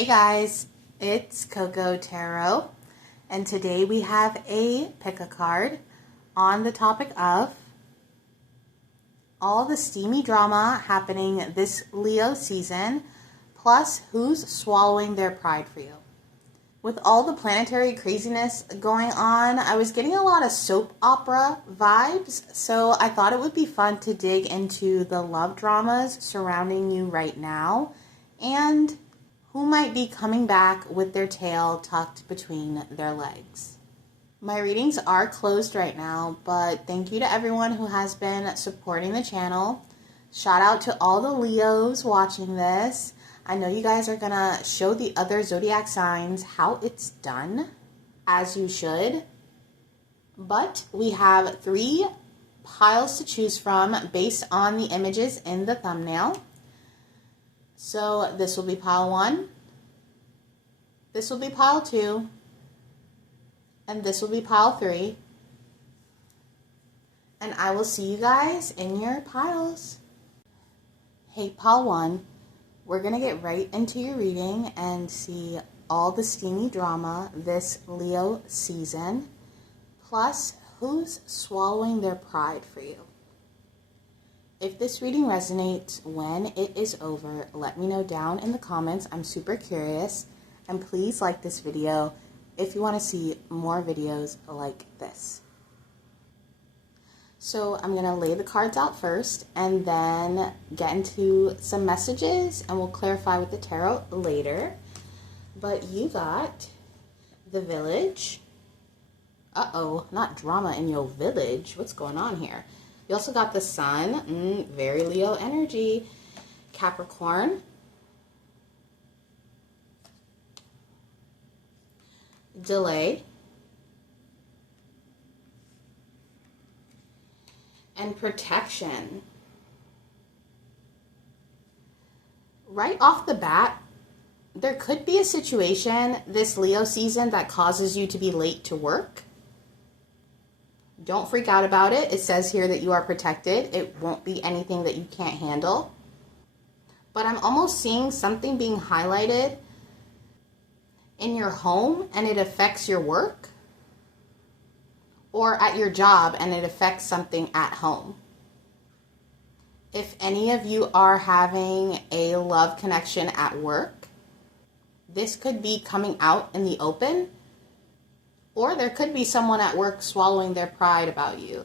Hey guys, it's CocoaTarot, and today we have a pick-a-card on the topic of all the steamy drama happening this Leo season, plus who's swallowing their pride for you. With all the planetary craziness going on, I was getting a lot of soap opera vibes, so I thought it would be fun to dig into the love dramas surrounding you right now, and who might be coming back with their tail tucked between their legs. My readings are closed right now, but thank you to everyone who has been supporting the channel. Shout out to all the Leos watching this. I know you guys are going to show the other zodiac signs how it's done, as you should. But we have 3 piles to choose from based on the images in the thumbnail. So this will be pile 1, this will be pile 2, and this will be pile 3. And I will see you guys in your piles. Hey, pile 1, we're going to get right into your reading and see all the steamy drama this Leo season, plus who's swallowing their pride for you. If this reading resonates when it is over, let me know down in the comments. I'm super curious. And please like this video if you want to see more videos like this. So I'm going to lay the cards out first and then get into some messages, and we'll clarify with the tarot later. But you got the Village. Uh-oh, not drama in your village. What's going on here? You also got the Sun, very Leo energy, Capricorn, delay, and protection. Right off the bat, there could be a situation this Leo season that causes you to be late to work. Don't freak out about it. It says here that you are protected. It won't be anything that you can't handle. But I'm almost seeing something being highlighted in your home and it affects your work, or at your job and it affects something at home. If any of you are having a love connection at work, this could be coming out in the open. Or there could be someone at work swallowing their pride about you.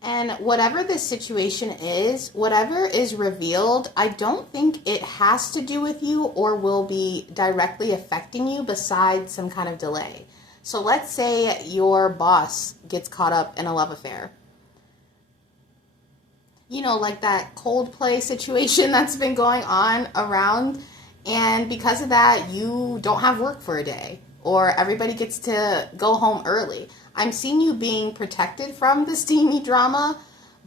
And whatever this situation is, whatever is revealed, I don't think it has to do with you or will be directly affecting you besides some kind of delay. So let's say your boss gets caught up in a love affair. You know, like that Coldplay situation that's been going on around. And because of that, you don't have work for a day. Or everybody gets to go home early. I'm seeing you being protected from the steamy drama,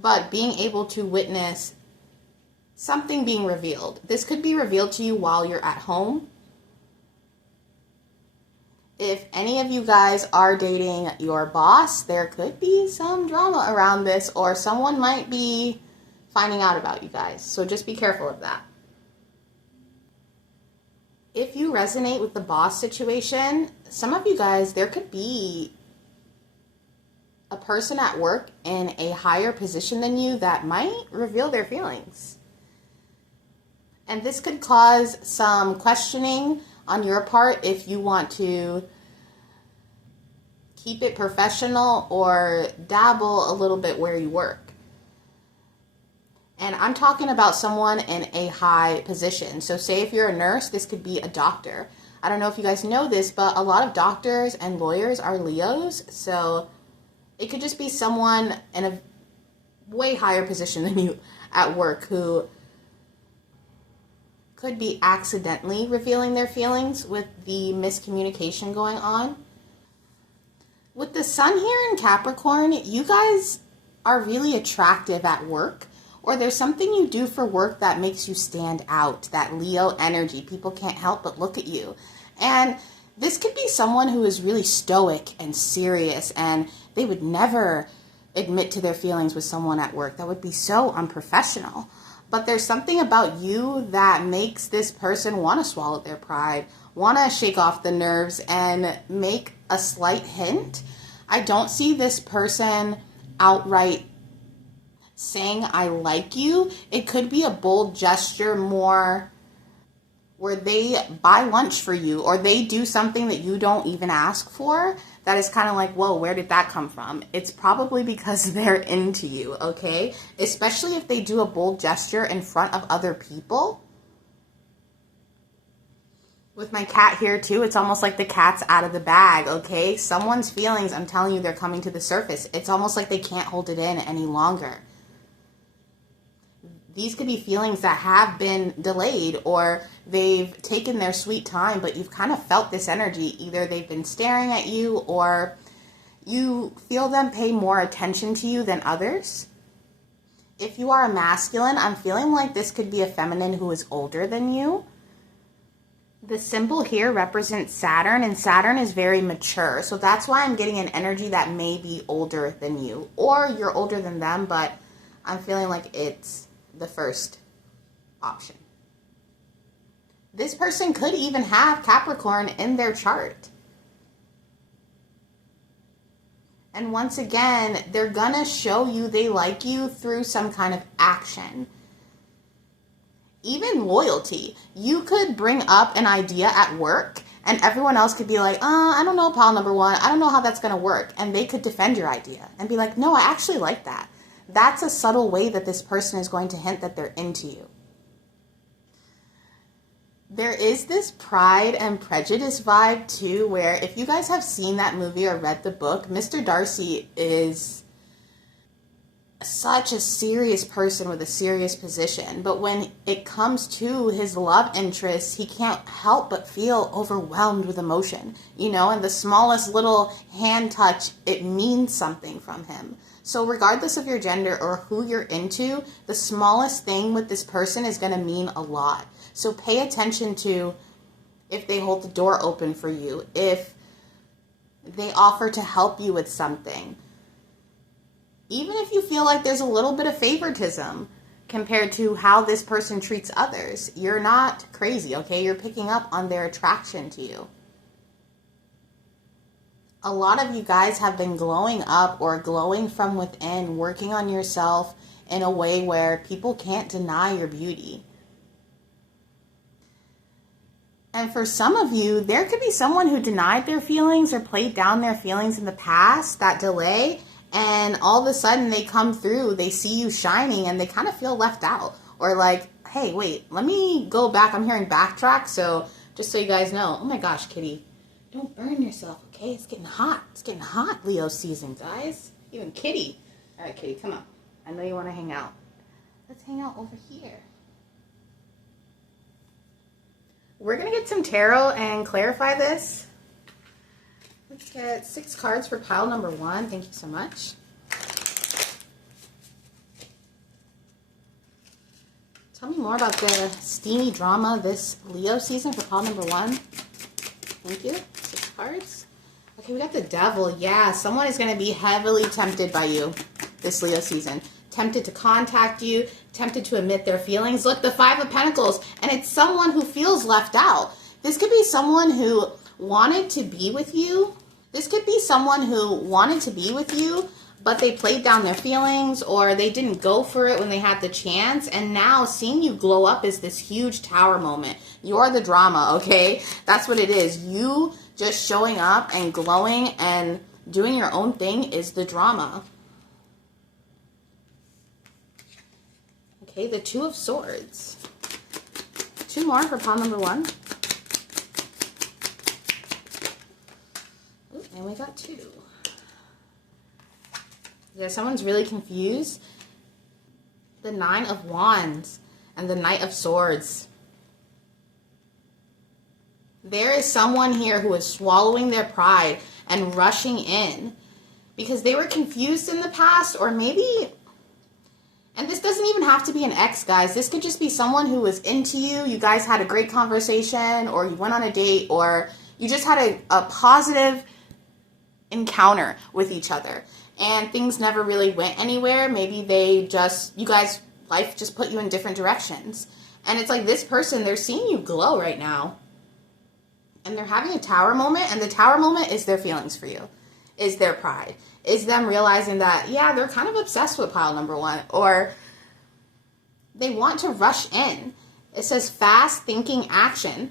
but being able to witness something being revealed. This could be revealed to you while you're at home. If any of you guys are dating your boss, there could be some drama around this, or someone might be finding out about you guys. So just be careful of that. If you resonate with the boss situation, some of you guys, there could be a person at work in a higher position than you that might reveal their feelings. And this could cause some questioning on your part if you want to keep it professional or dabble a little bit where you work. And I'm talking about someone in a high position. So say if you're a nurse, this could be a doctor. I don't know if you guys know this, but a lot of doctors and lawyers are Leos. So it could just be someone in a way higher position than you at work who could be accidentally revealing their feelings with the miscommunication going on. With the Sun here in Capricorn, you guys are really attractive at work. Or there's something you do for work that makes you stand out, that Leo energy. People can't help but look at you. And this could be someone who is really stoic and serious, and they would never admit to their feelings with someone at work. That would be so unprofessional. but there's something about you that makes this person want to swallow their pride, want to shake off the nerves and make a slight hint. I don't see this person outright saying I like you. It could be a bold gesture more where they buy lunch for you or they do something that you don't even ask for. That is kind of like, whoa, where did that come from? It's probably because they're into you, okay? Especially if they do a bold gesture in front of other people. With my cat here too, it's almost like the cat's out of the bag, okay? Someone's feelings, I'm telling you, they're coming to the surface. It's almost like they can't hold it in any longer. These could be feelings that have been delayed or they've taken their sweet time, but you've kind of felt this energy. Either they've been staring at you or you feel them pay more attention to you than others. If you are a masculine, I'm feeling like this could be a feminine who is older than you. The symbol here represents Saturn, and Saturn is very mature. So that's why I'm getting an energy that may be older than you. Or you're older than them, but I'm feeling like it's the first option. This person could even have Capricorn in their chart. And once again, they're gonna show you they like you through some kind of action. Even loyalty. You could bring up an idea at work and everyone else could be like, I don't know, pal number one. I don't know how that's gonna work. And they could defend your idea and be like, no, I actually like that. That's a subtle way that this person is going to hint that they're into you. There is this Pride and Prejudice vibe too, where if you guys have seen that movie or read the book, Mr. Darcy is such a serious person with a serious position. But when it comes to his love interest, he can't help but feel overwhelmed with emotion, and the smallest little hand touch, it means something from him. So regardless of your gender or who you're into, the smallest thing with this person is going to mean a lot. So pay attention to if they hold the door open for you, if they offer to help you with something. Even if you feel like there's a little bit of favoritism compared to how this person treats others, you're not crazy, okay? You're picking up on their attraction to you. A lot of you guys have been glowing up or glowing from within, working on yourself in a way where people can't deny your beauty. And for some of you, there could be someone who denied their feelings or played down their feelings in the past, that delay, and all of a sudden they come through, they see you shining, and they kind of feel left out. Or like, hey, wait, let me go back. I'm hearing backtrack, so just so you guys know. Oh my gosh, Kitty, don't burn yourself, okay? It's getting hot. It's getting hot, Leo season, guys. Even Kitty. All right, Kitty, come on. I know you want to hang out. Let's hang out over here. We're going to get some tarot and clarify this. Let's get 6 cards for pile number 1. Thank you so much. Tell me more about the steamy drama this Leo season for pile number 1. Thank you. 6 cards. Okay, we got the Devil. Yeah, someone is going to be heavily tempted by you this Leo season. Tempted to contact you, tempted to admit their feelings. Look, the 5 of Pentacles, and it's someone who feels left out. This could be someone who wanted to be with you. This could be someone who wanted to be with you, but they played down their feelings or they didn't go for it when they had the chance. And now seeing you glow up is this huge tower moment. You're the drama, okay? That's what it is. You just showing up and glowing and doing your own thing is the drama. Okay, the 2 of Swords. 2 more for pile number 1. Ooh, and we got 2. Yeah, someone's really confused. The 9 of Wands and the Knight of Swords. There is someone here who is swallowing their pride and rushing in because they were confused in the past, or maybe... And this doesn't even have to be an ex, guys. This could just be someone who was into you. You guys had a great conversation, or you went on a date, or you just had a positive encounter with each other. And things never really went anywhere. Maybe you guys life just put you in different directions. And it's like this person, they're seeing you glow right now. And they're having a tower moment, and the tower moment is their feelings for you, is their pride, is them realizing that, yeah, they're kind of obsessed with pile number one, or they want to rush in. It says fast thinking action.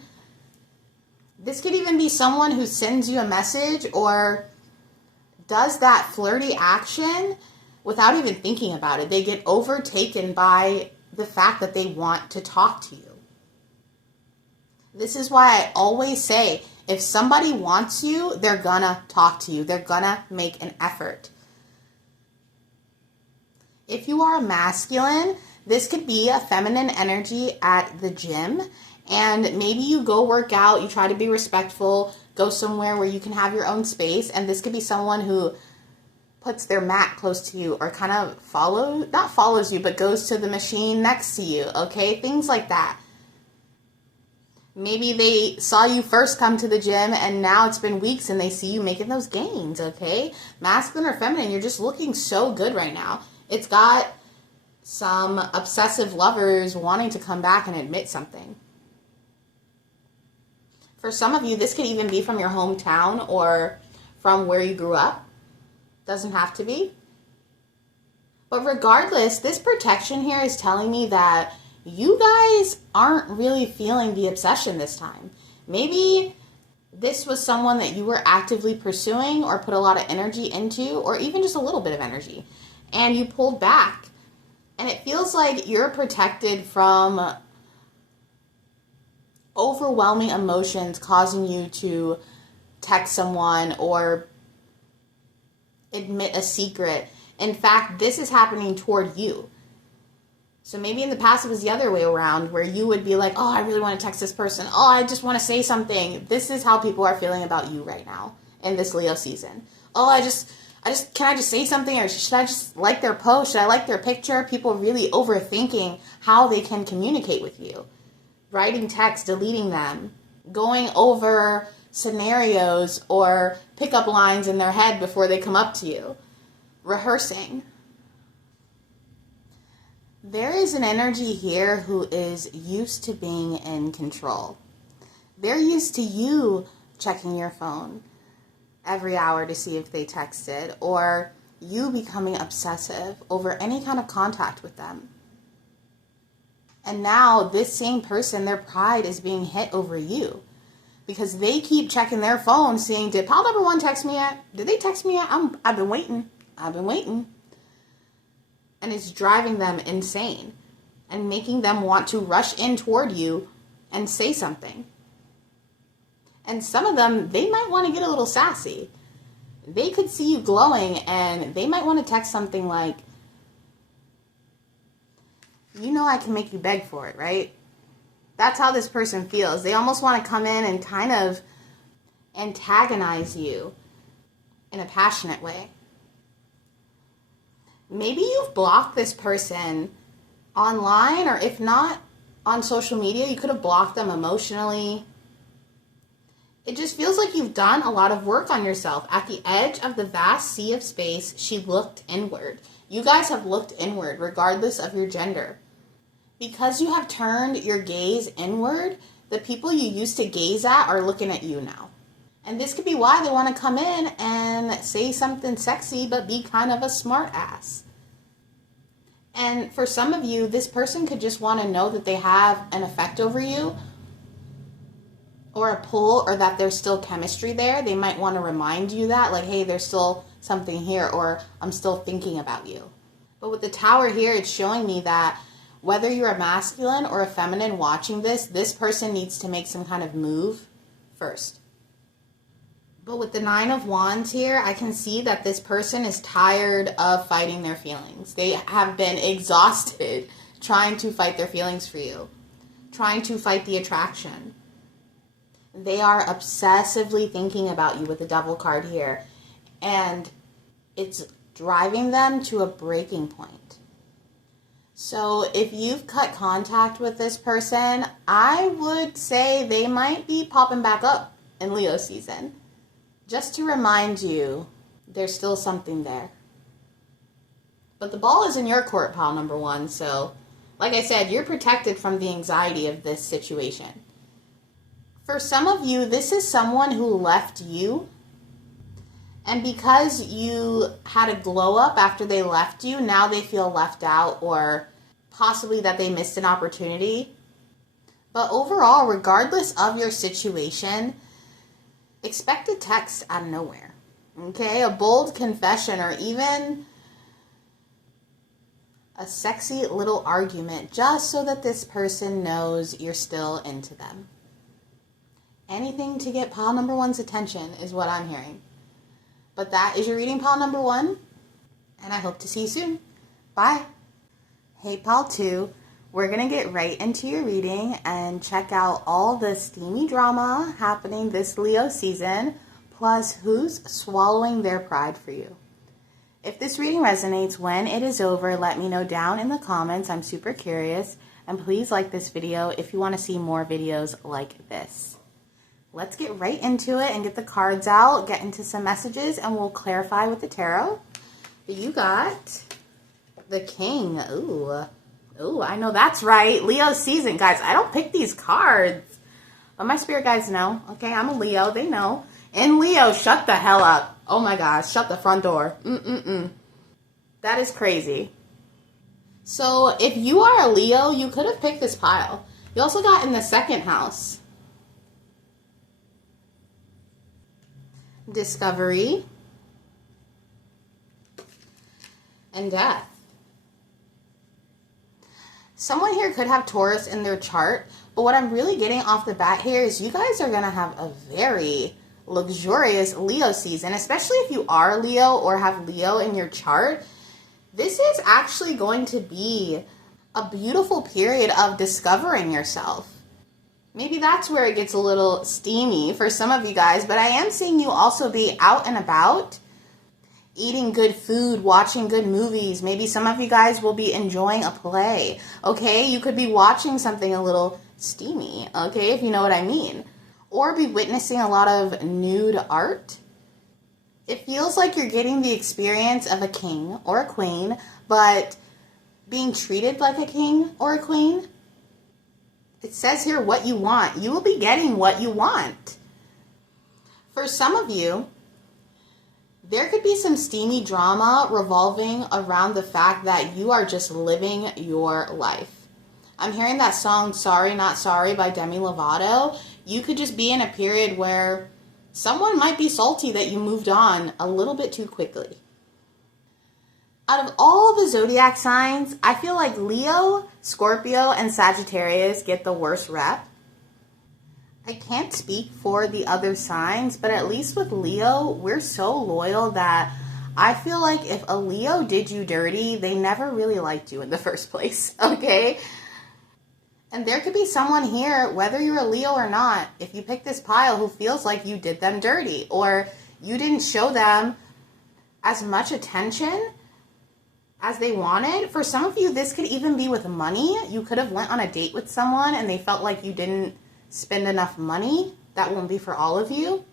This could even be someone who sends you a message or does that flirty action without even thinking about it. They get overtaken by the fact that they want to talk to you. This is why I always say, if somebody wants you, they're gonna talk to you. They're gonna make an effort. If you are a masculine, this could be a feminine energy at the gym. And maybe you go work out, you try to be respectful, go somewhere where you can have your own space. And this could be someone who puts their mat close to you or kind of not follows you, but goes to the machine next to you, okay? Things like that. Maybe they saw you first come to the gym and now it's been weeks and they see you making those gains, okay? Masculine or feminine, you're just looking so good right now. It's got some obsessive lovers wanting to come back and admit something. For some of you, this could even be from your hometown or from where you grew up. Doesn't have to be. But regardless, this protection here is telling me that you guys aren't really feeling the obsession this time. Maybe this was someone that you were actively pursuing or put a lot of energy into, or even just a little bit of energy, and you pulled back. And it feels like you're protected from overwhelming emotions causing you to text someone or admit a secret. In fact, this is happening toward you. So maybe in the past it was the other way around, where you would be like, oh, I really want to text this person. Oh, I just want to say something. This is how people are feeling about you right now in this Leo season. Oh, can I just say something? Or should I just like their post? Should I like their picture? People really overthinking how they can communicate with you. Writing texts, deleting them, going over scenarios or pickup lines in their head before they come up to you. Rehearsing. There is an energy here who is used to being in control. They're used to you checking your phone every hour to see if they texted, or you becoming obsessive over any kind of contact with them. And now this same person, their pride is being hit over you because they keep checking their phone seeing, did pile number one text me yet? Did they text me yet? I've been waiting. And it's driving them insane and making them want to rush in toward you and say something. And some of them, they might want to get a little sassy. They could see you glowing and they might want to text something like, you know I can make you beg for it, right? That's how this person feels. They almost want to come in and kind of antagonize you in a passionate way. Maybe you've blocked this person online, or if not on social media, you could have blocked them emotionally. It just feels like you've done a lot of work on yourself. At the edge of the vast sea of space, she looked inward. You guys have looked inward, regardless of your gender. Because you have turned your gaze inward, the people you used to gaze at are looking at you now. And this could be why they want to come in and say something sexy, but be kind of a smart ass. And for some of you, this person could just want to know that they have an effect over you, or a pull, or that there's still chemistry there. They might want to remind you that, like, hey, there's still something here, or I'm still thinking about you. But with the tower here, it's showing me that whether you're a masculine or a feminine watching this person needs to make some kind of move first. But with the 9 of Wands here, I can see that this person is tired of fighting their feelings. They have been exhausted trying to fight their feelings for you, trying to fight the attraction. They are obsessively thinking about you with the Devil card here, and it's driving them to a breaking point. So if you've cut contact with this person, I would say they might be popping back up in Leo season. Just to remind you, there's still something there. But the ball is in your court, pile number one, so Like I said, you're protected from the anxiety of this situation. For some of you, this is someone who left you. And because you had a glow up after they left you, now they feel left out or possibly that they missed an opportunity. But overall, regardless of your situation, expect a text out of nowhere. Okay? A bold confession or even a sexy little argument just so that this person knows you're still into them. Anything to get pile number one's attention is what I'm hearing. But that is your reading, pile number one, and I hope to see you soon. Bye. Hey, pile two, we're going to get right into your reading and check out all the steamy drama happening this Leo season, plus who's swallowing their pride for you. If this reading resonates when it is over, let me know down in the comments. I'm super curious. And please like this video if you want to see more videos like this. Let's get right into it and get the cards out, get into some messages, and we'll clarify with the tarot. But you got the King. Ooh, I know that's right. Leo season, guys. I don't pick these cards. But my spirit guides know. Okay, I'm a Leo. They know. And Leo, shut the hell up. Oh my gosh, shut the front door. That is crazy. So if you are a Leo, you could have picked this pile. You also got in the second house. Discovery and death. Someone here could have Taurus in their chart, but what I'm really getting off the bat here is you guys are going to have a very luxurious Leo season, especially if you are Leo or have Leo in your chart. This is actually going to be a beautiful period of discovering yourself. Maybe that's where it gets a little steamy for some of you guys, but I am seeing you also be out and about, eating good food, watching good movies. Maybe some of you guys will be enjoying a play, okay? You could be watching something a little steamy, okay, if you know what I mean. Or be witnessing a lot of nude art. It feels like you're getting the experience of a king or a queen, but being treated like a king or a queen. It says here what you want. You will be getting what you want. For some of you, there could be some steamy drama revolving around the fact that you are just living your life. I'm hearing that song, Sorry Not Sorry by Demi Lovato. You could just be in a period where someone might be salty that you moved on a little bit too quickly. Out of all the zodiac signs, I feel like Leo, Scorpio, and Sagittarius get the worst rep. I can't speak for the other signs, but at least with Leo, we're so loyal that I feel like if a Leo did you dirty, they never really liked you in the first place, okay? And there could be someone here, whether you're a Leo or not, if you pick this pile, who feels like you did them dirty or you didn't show them as much attention as they wanted. For some of you, this could even be with money. You could have went on a date with someone and they felt like you didn't spend enough money. That won't be for all of you.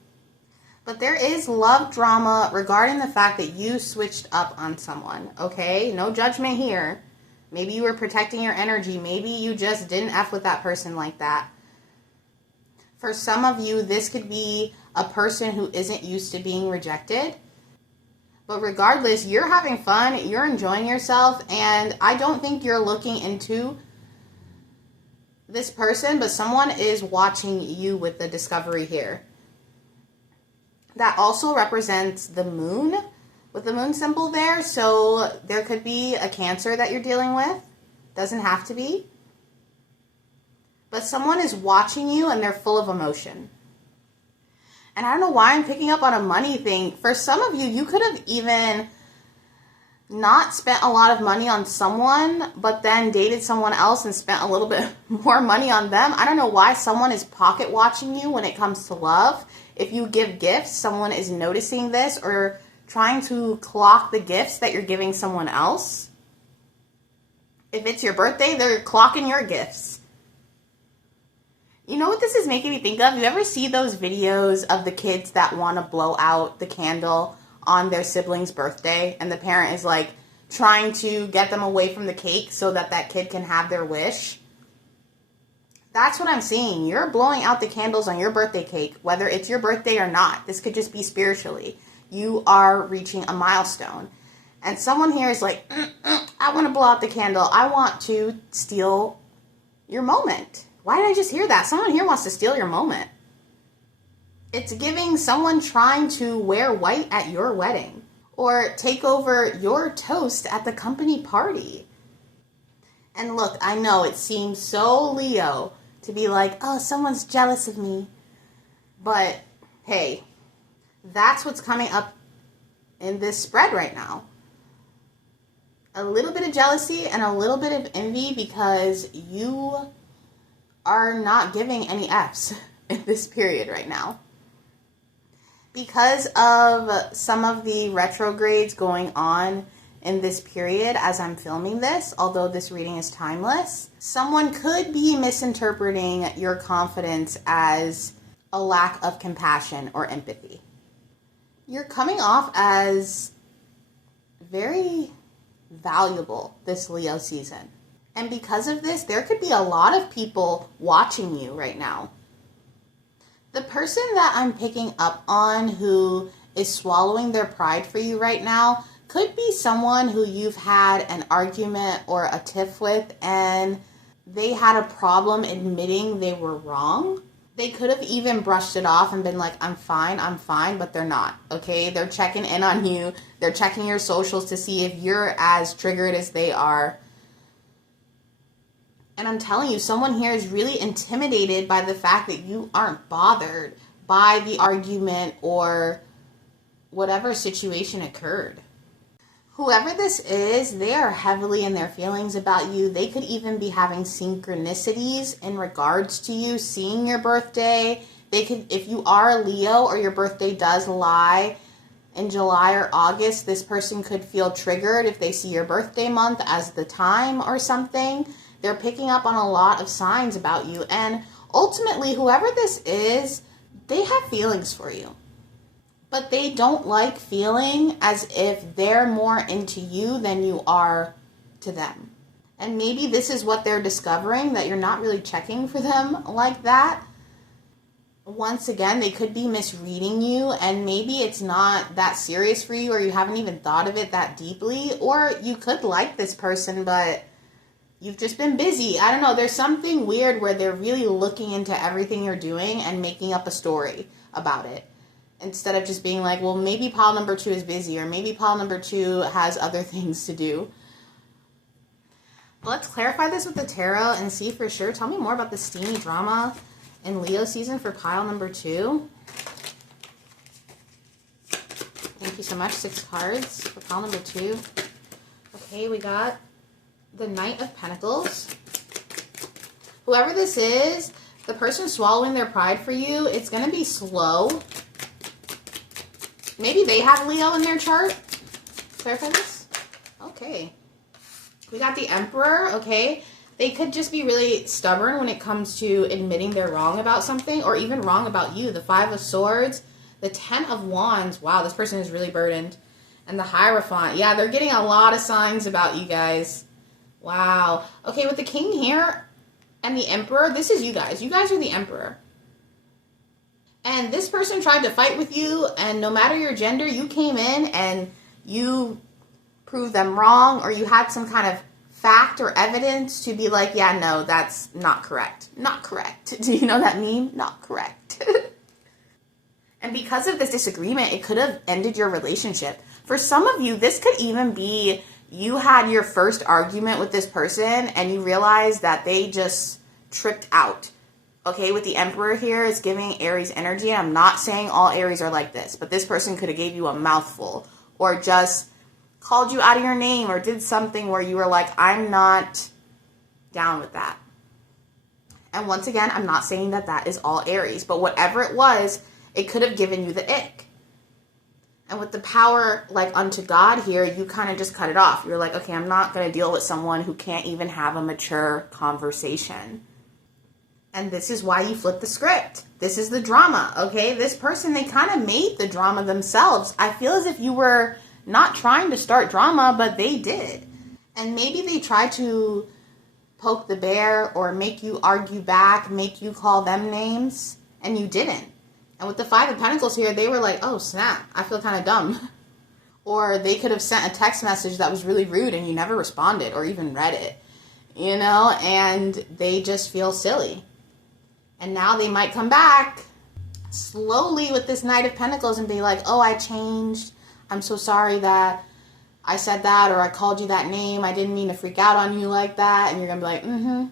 But there is love drama regarding the fact that you switched up on someone, okay? No judgment here. Maybe you were protecting your energy. Maybe you just didn't F with that person like that. For some of you, this could be a person who isn't used to being rejected. But regardless, you're having fun, you're enjoying yourself, and I don't think you're looking into this person, but someone is watching you with the discovery here. That also represents the moon, with the moon symbol there, so there could be a Cancer that you're dealing with. Doesn't have to be. But someone is watching you and they're full of emotion. And I don't know why I'm picking up on a money thing. For some of you, you could have even not spent a lot of money on someone, but then dated someone else and spent a little bit more money on them. I don't know why someone is pocket watching you when it comes to love. If you give gifts, someone is noticing this or trying to clock the gifts that you're giving someone else. If it's your birthday, they're clocking your gifts. You know what this is making me think of? You ever see those videos of the kids that want to blow out the candle on their sibling's birthday? And the parent is like trying to get them away from the cake so that that kid can have their wish. That's what I'm seeing. You're blowing out the candles on your birthday cake, whether it's your birthday or not. This could just be spiritually. You are reaching a milestone. And someone here is like, I want to blow out the candle. I want to steal your moment. Why did I just hear that? Someone here wants to steal your moment. It's giving someone trying to wear white at your wedding or take over your toast at the company party. And look, I know it seems so Leo to be like, oh, someone's jealous of me. But hey, that's what's coming up in this spread right now. A little bit of jealousy and a little bit of envy because you are not giving any Fs in this period right now. Because of some of the retrogrades going on in this period as I'm filming this, although this reading is timeless, someone could be misinterpreting your confidence as a lack of compassion or empathy. You're coming off as very valuable this Leo season. And because of this, there could be a lot of people watching you right now. The person that I'm picking up on who is swallowing their pride for you right now could be someone who you've had an argument or a tiff with and they had a problem admitting they were wrong. They could have even brushed it off and been like, I'm fine, but they're not, okay? They're checking in on you. They're checking your socials to see if you're as triggered as they are. And I'm telling you, someone here is really intimidated by the fact that you aren't bothered by the argument or whatever situation occurred. Whoever this is, they are heavily in their feelings about you. They could even be having synchronicities in regards to you seeing your birthday. They could, if you are a Leo or your birthday does lie in July or August, this person could feel triggered if they see your birthday month as the time or something. They're picking up on a lot of signs about you. And ultimately, whoever this is, they have feelings for you. But they don't like feeling as if they're more into you than you are to them. And maybe this is what they're discovering, that you're not really checking for them like that. Once again, they could be misreading you, and maybe it's not that serious for you, or you haven't even thought of it that deeply. Or you could like this person, but you've just been busy. I don't know. There's something weird where they're really looking into everything you're doing and making up a story about it. Instead of just being like, well, maybe pile number 2 is busy, or maybe pile number 2 has other things to do. Let's clarify this with the tarot and see for sure. Tell me more about the steamy drama in Leo season for pile number 2. Thank you so much. 6 cards for pile number 2. Okay, we got the Knight of Pentacles. Whoever this is, the person swallowing their pride for you, it's going to be slow. Maybe they have Leo in their chart. Clarify this. Okay. We got the Emperor, okay? They could just be really stubborn when it comes to admitting they're wrong about something, or even wrong about you. The 5 of Swords, the 10 of Wands. Wow, this person is really burdened. And the Hierophant. Yeah, they're getting a lot of signs about you guys. Wow. Okay, with the King here and the Emperor, this is you guys. You guys are the Emperor. And this person tried to fight with you, and no matter your gender, you came in and you proved them wrong, or you had some kind of fact or evidence to be like, yeah, no, that's not correct. Not correct. Do you know that meme? Not correct. And because of this disagreement, it could have ended your relationship. For some of you, this could even be you had your first argument with this person and you realized that they just tripped out. Okay, with the Emperor here, it's giving Aries energy. I'm not saying all Aries are like this, but this person could have gave you a mouthful or just called you out of your name or did something where you were like, I'm not down with that. And once again, I'm not saying that that is all Aries, but whatever it was, it could have given you the ick. And with the power like unto God here, you kind of just cut it off. You're like, okay, I'm not going to deal with someone who can't even have a mature conversation. And this is why you flip the script. This is the drama, okay? This person, they kind of made the drama themselves. I feel as if you were not trying to start drama, but they did. And maybe they tried to poke the bear or make you argue back, make you call them names, and you didn't. And with the Five of Pentacles here, they were like, oh snap, I feel kind of dumb. Or they could have sent a text message that was really rude and you never responded or even read it, you know, and they just feel silly. And now they might come back slowly with this Knight of Pentacles and be like, oh, I changed. I'm so sorry that I said that, or I called you that name. I didn't mean to freak out on you like that. And you're going to be like,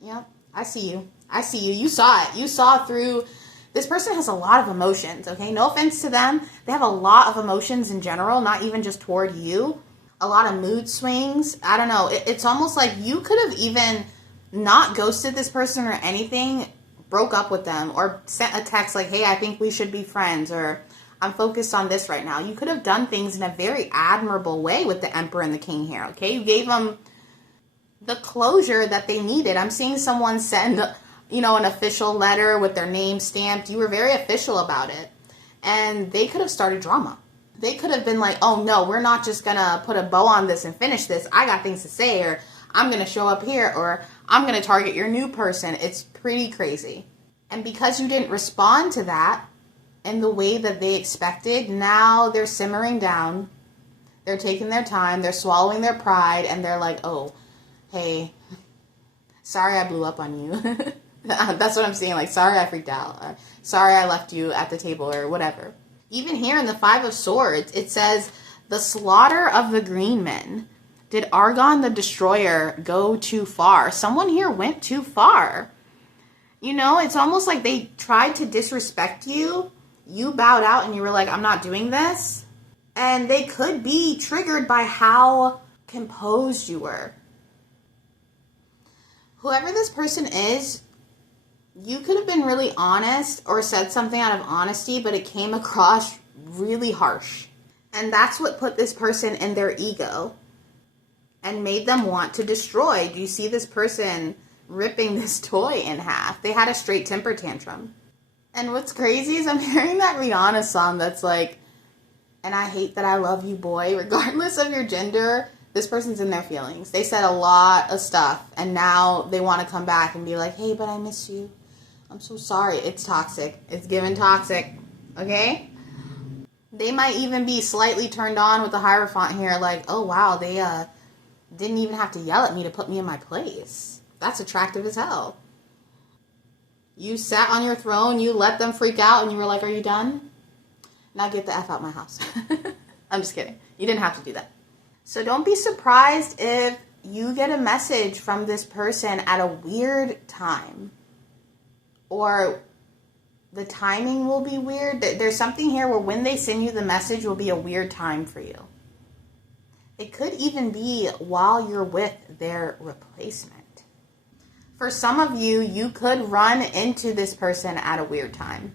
yep, I see you. I see you. You saw it. You saw through. This person has a lot of emotions, okay? No offense to them. They have a lot of emotions in general, not even just toward you. A lot of mood swings. I don't know. It's almost like you could have even not ghosted this person or anything, broke up with them, or sent a text like, hey, I think we should be friends, or I'm focused on this right now. You could have done things in a very admirable way with the Emperor and the King here, okay? You gave them the closure that they needed. I'm seeing someone send, an official letter with their name stamped. You were very official about it. And they could have started drama. They could have been like, oh no, we're not just going to put a bow on this and finish this. I got things to say, or I'm going to show up here, or I'm going to target your new person. It's pretty crazy. And because you didn't respond to that in the way that they expected, now they're simmering down. They're taking their time. They're swallowing their pride. And they're like, oh, hey, sorry I blew up on you. That's what I'm saying. Like, sorry I freaked out. Sorry I left you at the table or whatever. Even here in the Five of Swords, it says, the slaughter of the green men. Did Argon the Destroyer go too far? Someone here went too far. It's almost like they tried to disrespect you. You bowed out and you were like, I'm not doing this. And they could be triggered by how composed you were. Whoever this person is, you could have been really honest or said something out of honesty, but it came across really harsh. And that's what put this person in their ego and made them want to destroy. Do you see this person ripping this toy in half? They had a straight temper tantrum. And what's crazy is I'm hearing that Rihanna song that's like, and I hate that I love you, boy. Regardless of your gender, this person's in their feelings. They said a lot of stuff, and now they want to come back and be like, hey, but I miss you. I'm so sorry. It's toxic. It's given toxic. Okay? They might even be slightly turned on with the Hierophant here, like, oh, wow, they didn't even have to yell at me to put me in my place. That's attractive as hell. You sat on your throne, you let them freak out, and you were like, are you done? Now get the F out my house. I'm just kidding. You didn't have to do that. So don't be surprised if you get a message from this person at a weird time. Or the timing will be weird. There's something here where when they send you the message will be a weird time for you. It could even be while you're with their replacement. For some of you, you could run into this person at a weird time.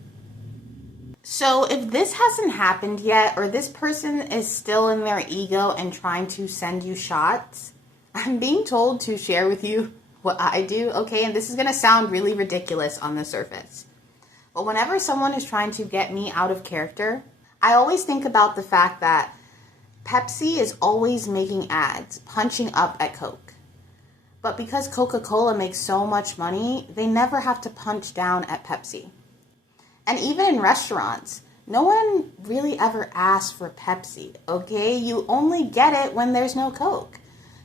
So if this hasn't happened yet, or this person is still in their ego and trying to send you shots, I'm being told to share with you what I do, okay? And this is going to sound really ridiculous on the surface. But whenever someone is trying to get me out of character, I always think about the fact that Pepsi is always making ads, punching up at Coke. But because Coca-Cola makes so much money, they never have to punch down at Pepsi. And even in restaurants, no one really ever asks for Pepsi, okay? You only get it when there's no Coke.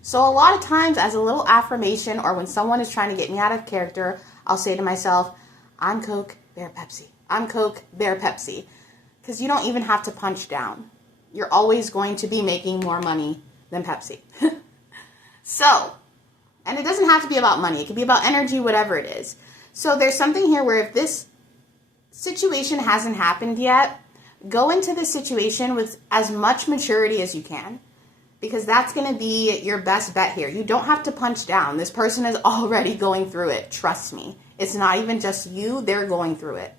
So a lot of times as a little affirmation, or when someone is trying to get me out of character, I'll say to myself, I'm Coke, they're Pepsi. I'm Coke, they're Pepsi. Because you don't even have to punch down. You're always going to be making more money than Pepsi. So, and it doesn't have to be about money. It could be about energy, whatever it is. So there's something here where if this situation hasn't happened yet, go into the situation with as much maturity as you can. Because that's going to be your best bet here. You don't have to punch down. This person is already going through it. Trust me. It's not even just you. They're going through it.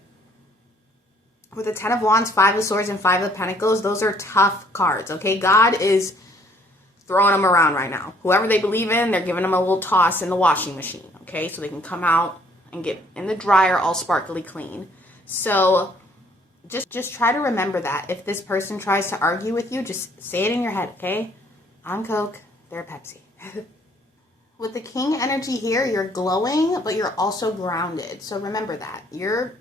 With the Ten of Wands, Five of Swords, and Five of Pentacles, those are tough cards, okay? God is throwing them around right now. Whoever they believe in, they're giving them a little toss in the washing machine, okay? So they can come out and get in the dryer all sparkly clean. So Just try to remember that. If this person tries to argue with you, just say it in your head, okay? I'm Coke, they're Pepsi. With the King energy here, you're glowing, but you're also grounded. So remember that. You're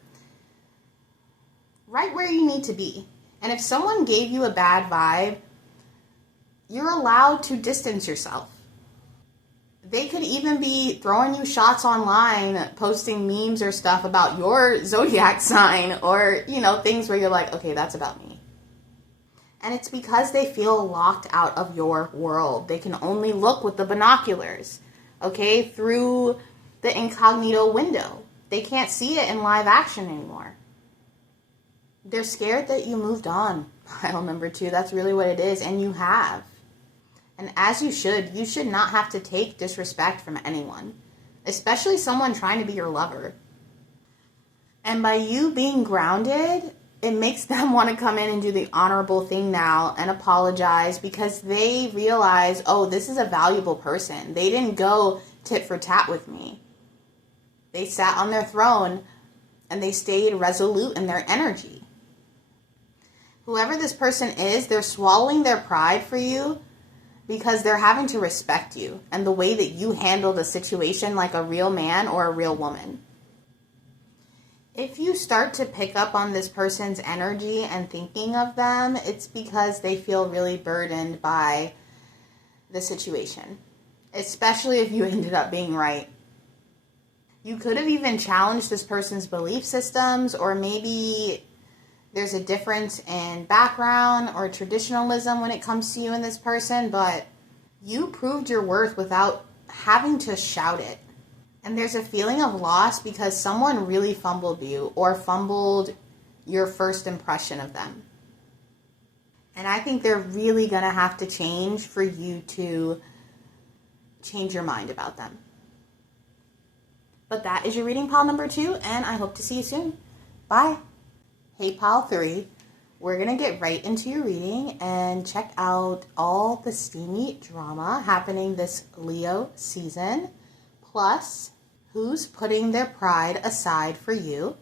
right where you need to be. And if someone gave you a bad vibe, you're allowed to distance yourself. They could even be throwing you shots online, posting memes or stuff about your zodiac sign or, things where you're like, okay, that's about me. And it's because they feel locked out of your world. They can only look with the binoculars, okay, through the incognito window. They can't see it in live action anymore. They're scared that you moved on. Pile number 2, that's really what it is, and you have. And as you should not have to take disrespect from anyone, especially someone trying to be your lover. And by you being grounded, it makes them want to come in and do the honorable thing now and apologize because they realize, oh, this is a valuable person. They didn't go tit for tat with me. They sat on their throne and they stayed resolute in their energy. Whoever this person is, they're swallowing their pride for you because they're having to respect you and the way that you handled a situation like a real man or a real woman. If you start to pick up on this person's energy and thinking of them, it's because they feel really burdened by the situation, especially if you ended up being right. You could have even challenged this person's belief systems, or maybe there's a difference in background or traditionalism when it comes to you and this person, but you proved your worth without having to shout it. And there's a feeling of loss because someone really fumbled you or fumbled your first impression of them. And I think they're really going to have to change for you to change your mind about them. But that is your reading, pile number 2, and I hope to see you soon. Bye. Hey, pile 3, we're going to get right into your reading and check out all the steamy drama happening this Leo season, plus who's putting their pride aside for you.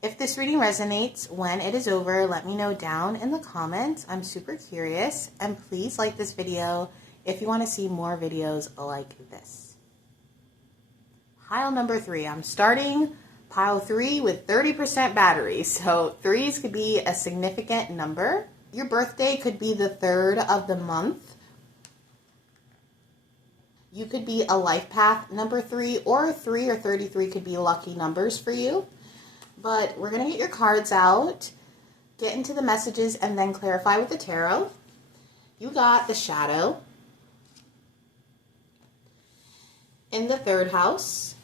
If this reading resonates when it is over, let me know down in the comments. I'm super curious, and please like this video if you want to see more videos like this. Pile number 3, I'm starting pile 3 with 30% battery, so 3s could be a significant number. Your birthday could be the 3rd of the month. You could be a life path number 3, or 3 or 33 could be lucky numbers for you. But we're going to get your cards out, get into the messages, and then clarify with the tarot. You got the Shadow in the 3rd house,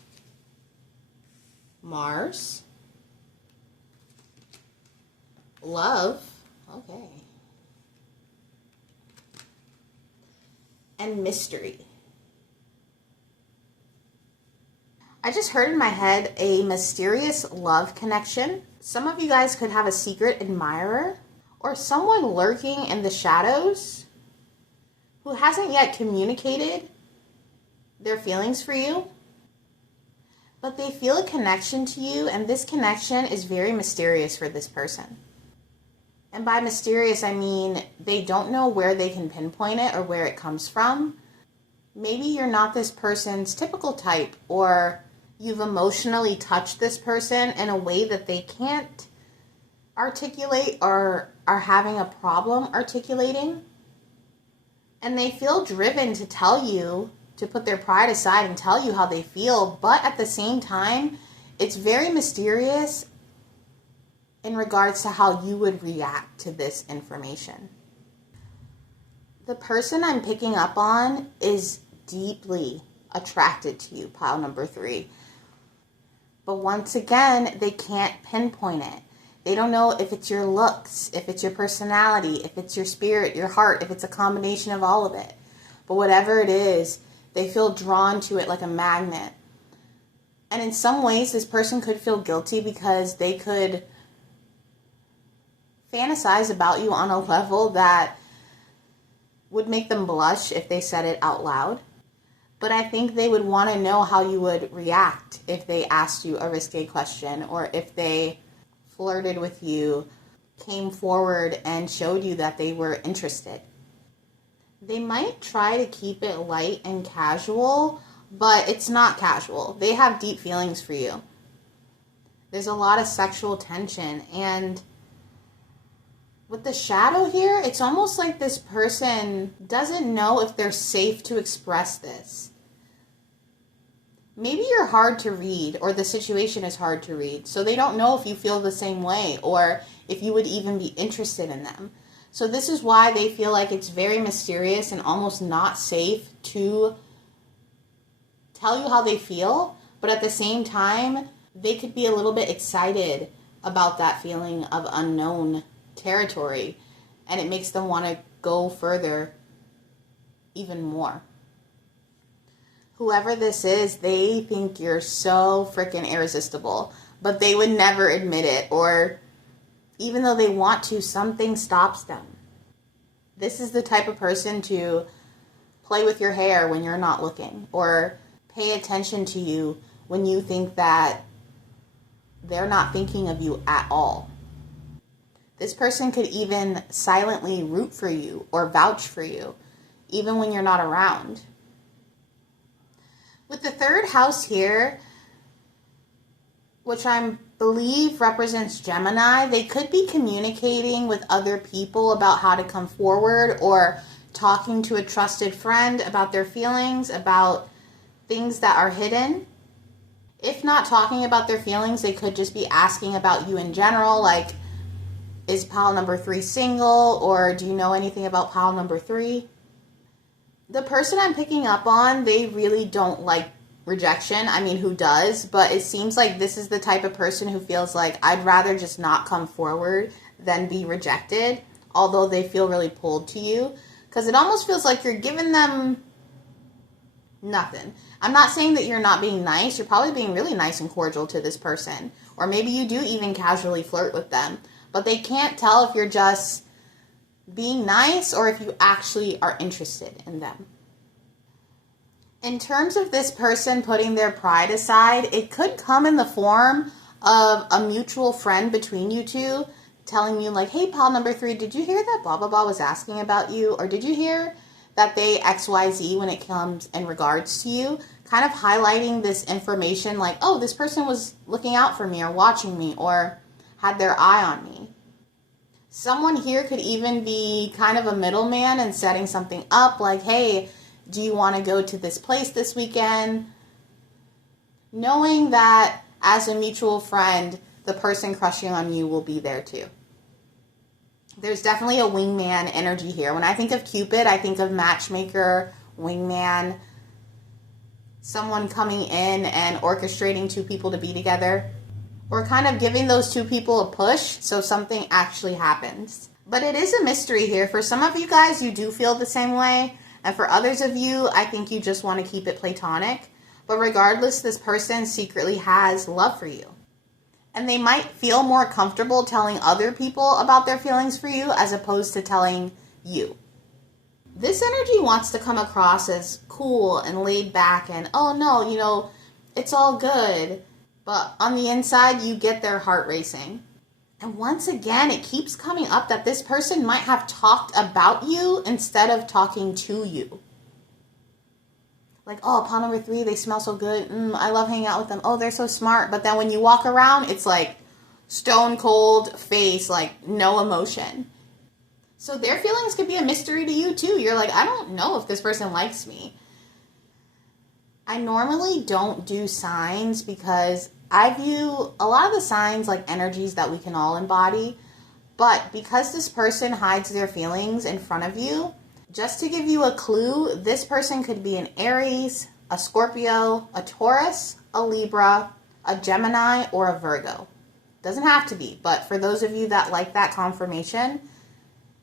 Mars, Love, okay, and Mystery. I just heard in my head a mysterious love connection. Some of you guys could have a secret admirer or someone lurking in the shadows who hasn't yet communicated their feelings for you, but they feel a connection to you, and this connection is very mysterious for this person. And by mysterious, I mean they don't know where they can pinpoint it or where it comes from. Maybe you're not this person's typical type, or you've emotionally touched this person in a way that they can't articulate or are having a problem articulating. And they feel driven to tell you, to put their pride aside and tell you how they feel, but at the same time, it's very mysterious in regards to how you would react to this information. The person I'm picking up on is deeply attracted to you, pile number 3. But once again, they can't pinpoint it. They don't know if it's your looks, if it's your personality, if it's your spirit, your heart, if it's a combination of all of it. But whatever it is, they feel drawn to it like a magnet. And in some ways, this person could feel guilty because they could fantasize about you on a level that would make them blush if they said it out loud. But I think they would want to know how you would react if they asked you a risque question, or if they flirted with you came forward and showed you that they were interested. They might try to keep it light and casual, but it's not casual. They have deep feelings for you. There's a lot of sexual tension, and with the shadow here, it's almost like this person doesn't know if they're safe to express this. Maybe you're hard to read, or the situation is hard to read, so they don't know if you feel the same way or if you would even be interested in them. So this is why they feel like it's very mysterious and almost not safe to tell you how they feel, but at the same time, they could be a little bit excited about that feeling of unknown territory, and it makes them want to go further even more. Whoever this is, they think you're so freaking irresistible, but they would never admit it, or even though they want to, something stops them. This is the type of person to play with your hair when you're not looking, or pay attention to you when you think that they're not thinking of you at all. This person could even silently root for you or vouch for you, even when you're not around. With the third house here, which I believe represents Gemini, they could be communicating with other people about how to come forward, or talking to a trusted friend about their feelings, about things that are hidden. If not talking about their feelings, they could just be asking about you in general, like, is pile number 3 single, or do you know anything about pile number 3? The person I'm picking up on, they really don't like rejection. I mean, who does? But it seems like this is the type of person who feels like, I'd rather just not come forward than be rejected, although they feel really pulled to you. Because it almost feels like you're giving them nothing. I'm not saying that you're not being nice. You're probably being really nice and cordial to this person. Or maybe you do even casually flirt with them. But they can't tell if you're just being nice or if you actually are interested in them. In terms of this person putting their pride aside, it could come in the form of a mutual friend between you two telling you like, hey, pal number 3, did you hear that blah, blah, blah was asking about you? Or did you hear that they XYZ when it comes in regards to you? Kind of highlighting this information like, oh, this person was looking out for me or watching me or had their eye on me. Someone here could even be kind of a middleman and setting something up like, hey, do you want to go to this place this weekend? Knowing that as a mutual friend, the person crushing on you will be there too. There's definitely a wingman energy here. When I think of Cupid, I think of matchmaker, wingman, someone coming in and orchestrating two people to be together, or kind of giving those two people a push so something actually happens. But it is a mystery here. For some of you guys, you do feel the same way. And for others of you, I think you just want to keep it platonic. But regardless, this person secretly has love for you. And they might feel more comfortable telling other people about their feelings for you as opposed to telling you. This energy wants to come across as cool and laid back and, oh no, it's all good. But on the inside, you get their heart racing. And once again, it keeps coming up that this person might have talked about you instead of talking to you. Like, oh, pile number 3, they smell so good. I love hanging out with them. Oh, they're so smart. But then when you walk around, it's like stone cold face, like no emotion. So their feelings could be a mystery to you too. You're like, I don't know if this person likes me. I normally don't do signs because I view a lot of the signs like energies that we can all embody. But because this person hides their feelings in front of you, just to give you a clue, this person could be an Aries, a Scorpio, a Taurus, a Libra, a Gemini, or a Virgo. Doesn't have to be, but for those of you that like that confirmation,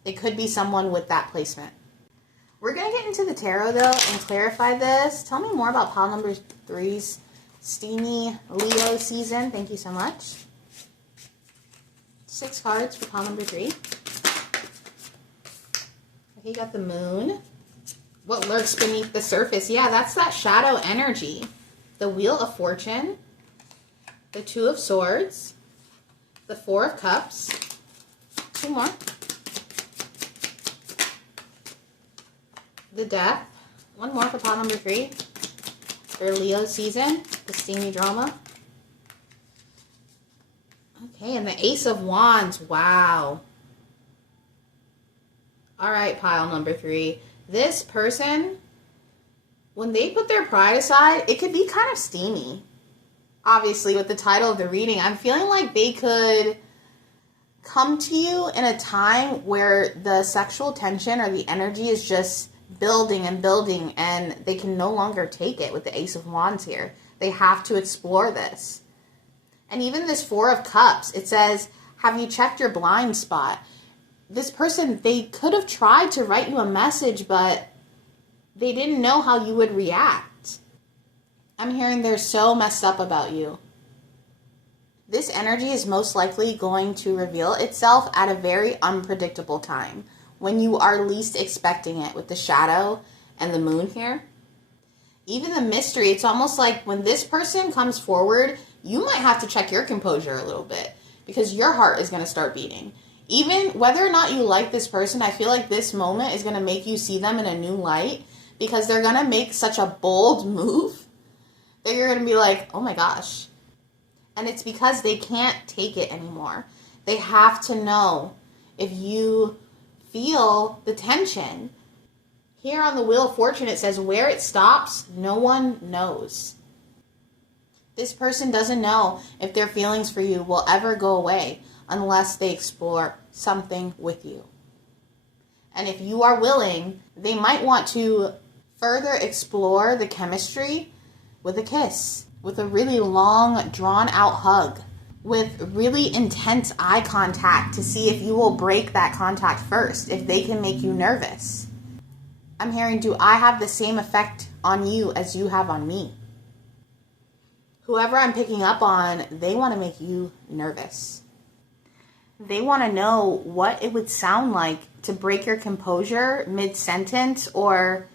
it could be someone with that placement. We're going to get into the tarot, though, and clarify this. Tell me more about pile number 3's steamy Leo season. Thank you so much. 6 cards for pile number 3. Okay, you got the moon. What lurks beneath the surface? Yeah, that's that shadow energy. The Wheel of Fortune. The 2 of Swords. The 4 of Cups. 2 more. The Death. 1 more for pile number 3. For Leo season, the steamy drama. Okay, and the Ace of Wands. Wow. All right, pile number 3. This person, when they put their pride aside, it could be kind of steamy. Obviously, with the title of the reading, I'm feeling like they could come to you in a time where the sexual tension or the energy is just building and building, and they can no longer take it with the Ace of Wands here. They have to explore this. And even this 4 of Cups, it says, have you checked your blind spot? This person, they could have tried to write you a message, but they didn't know how you would react. I'm hearing they're so messed up about you. This energy is most likely going to reveal itself at a very unpredictable time, when you are least expecting it, with the shadow and the moon here. Even the mystery, it's almost like when this person comes forward, you might have to check your composure a little bit, because your heart is going to start beating. Even whether or not you like this person, I feel like this moment is going to make you see them in a new light, because they're going to make such a bold move that you're going to be like, oh my gosh. And it's because they can't take it anymore. They have to know if you feel the tension. Here on the Wheel of Fortune, it says where it stops, no one knows. This person doesn't know if their feelings for you will ever go away unless they explore something with you. And if you are willing, they might want to further explore the chemistry with a kiss, with a really long, drawn-out hug, with really intense eye contact to see if you will break that contact first, if they can make you nervous. I'm hearing, do I have the same effect on you as you have on me? Whoever I'm picking up on, they want to make you nervous. They want to know what it would sound like to break your composure mid-sentence, or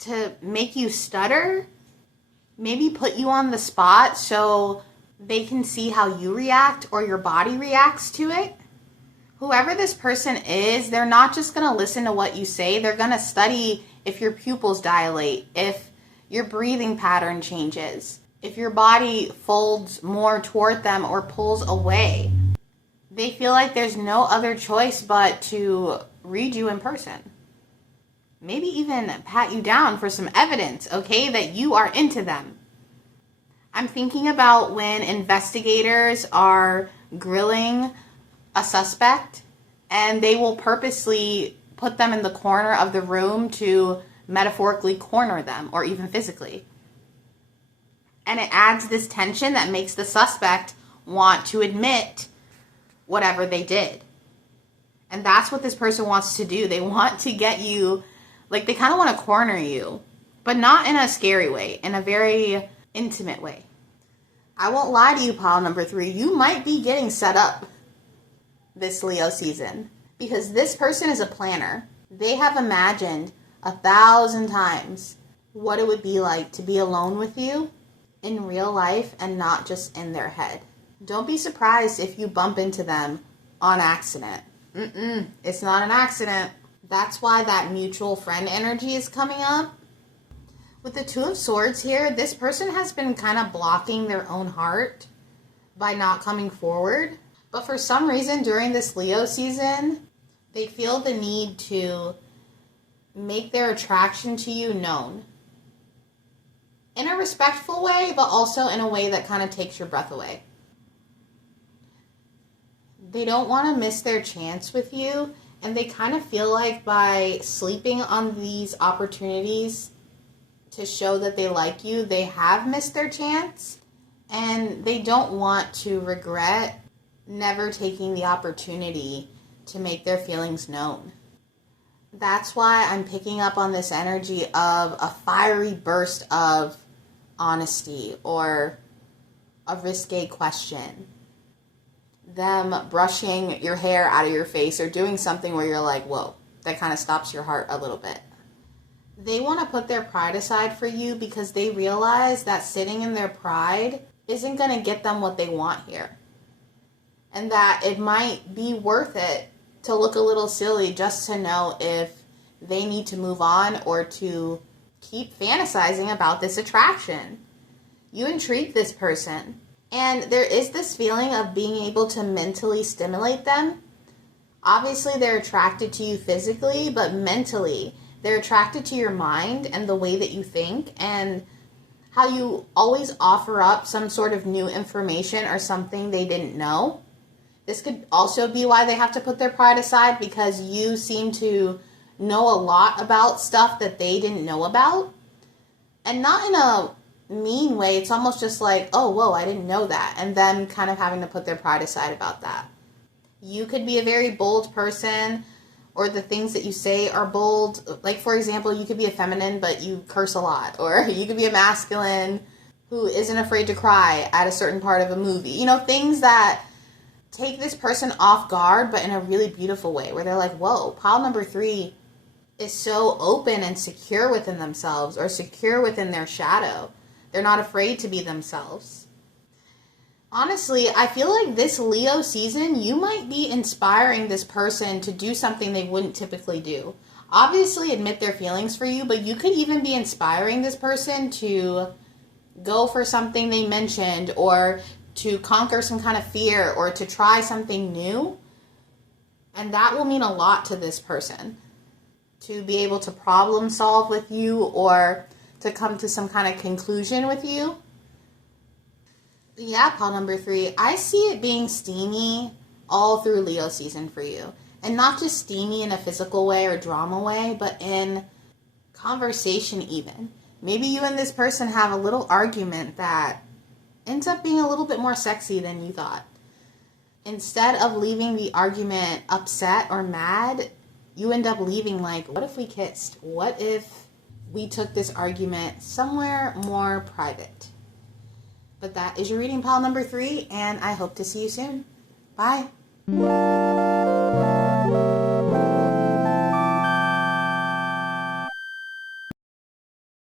to make you stutter, maybe put you on the spot so they can see how you react or your body reacts to it. Whoever this person is, they're not just going to listen to what you say. They're going to study if your pupils dilate, if your breathing pattern changes, if your body folds more toward them or pulls away. They feel like there's no other choice but to read you in person. Maybe even pat you down for some evidence, okay, that you are into them. I'm thinking about when investigators are grilling a suspect and they will purposely put them in the corner of the room to metaphorically corner them, or even physically. And it adds this tension that makes the suspect want to admit whatever they did. And that's what this person wants to do. They want to get you, like, they kind of want to corner you, but not in a scary way, in a very intimate way. I won't lie to you, pile number 3. You might be getting set up this Leo season, because this person is a planner. They have imagined 1,000 times what it would be like to be alone with you in real life and not just in their head. Don't be surprised if you bump into them on accident. It's not an accident. That's why that mutual friend energy is coming up. With the 2 of Swords here, this person has been kind of blocking their own heart by not coming forward. But for some reason during this Leo season, they feel the need to make their attraction to you known. In a respectful way, but also in a way that kind of takes your breath away. They don't want to miss their chance with you, and they kind of feel like by sleeping on these opportunities to show that they like you, they have missed their chance, and they don't want to regret never taking the opportunity to make their feelings known. That's why I'm picking up on this energy of a fiery burst of honesty or a risque question. Them brushing your hair out of your face or doing something where you're like, whoa, that kind of stops your heart a little bit. They want to put their pride aside for you because they realize that sitting in their pride isn't going to get them what they want here. And that it might be worth it to look a little silly just to know if they need to move on or to keep fantasizing about this attraction. You intrigue this person. And there is this feeling of being able to mentally stimulate them. Obviously, they're attracted to you physically, but mentally, they're attracted to your mind and the way that you think and how you always offer up some sort of new information or something they didn't know. This could also be why they have to put their pride aside, because you seem to know a lot about stuff that they didn't know about. And not in a mean way. It's almost just like, oh, whoa, I didn't know that. And them kind of having to put their pride aside about that. You could be a very bold person, or the things that you say are bold. Like, for example, you could be a feminine, but you curse a lot. Or you could be a masculine who isn't afraid to cry at a certain part of a movie. You know, things that take this person off guard, but in a really beautiful way, where they're like, whoa, pile number 3 is so open and secure within themselves, or secure within their shadow. They're not afraid to be themselves. Honestly, I feel like this Leo season, you might be inspiring this person to do something they wouldn't typically do. Obviously, admit their feelings for you, but you could even be inspiring this person to go for something they mentioned, or to conquer some kind of fear, or to try something new. And that will mean a lot to this person. To be able to problem solve with you, or to come to some kind of conclusion with you. Yeah, pile number 3. I see it being steamy all through Leo season for you. And not just steamy in a physical way or drama way, but in conversation even. Maybe you and this person have a little argument that ends up being a little bit more sexy than you thought. Instead of leaving the argument upset or mad, you end up leaving like, what if we kissed? What if we took this argument somewhere more private? But that is your reading, pile number 3, and I hope to see you soon. Bye.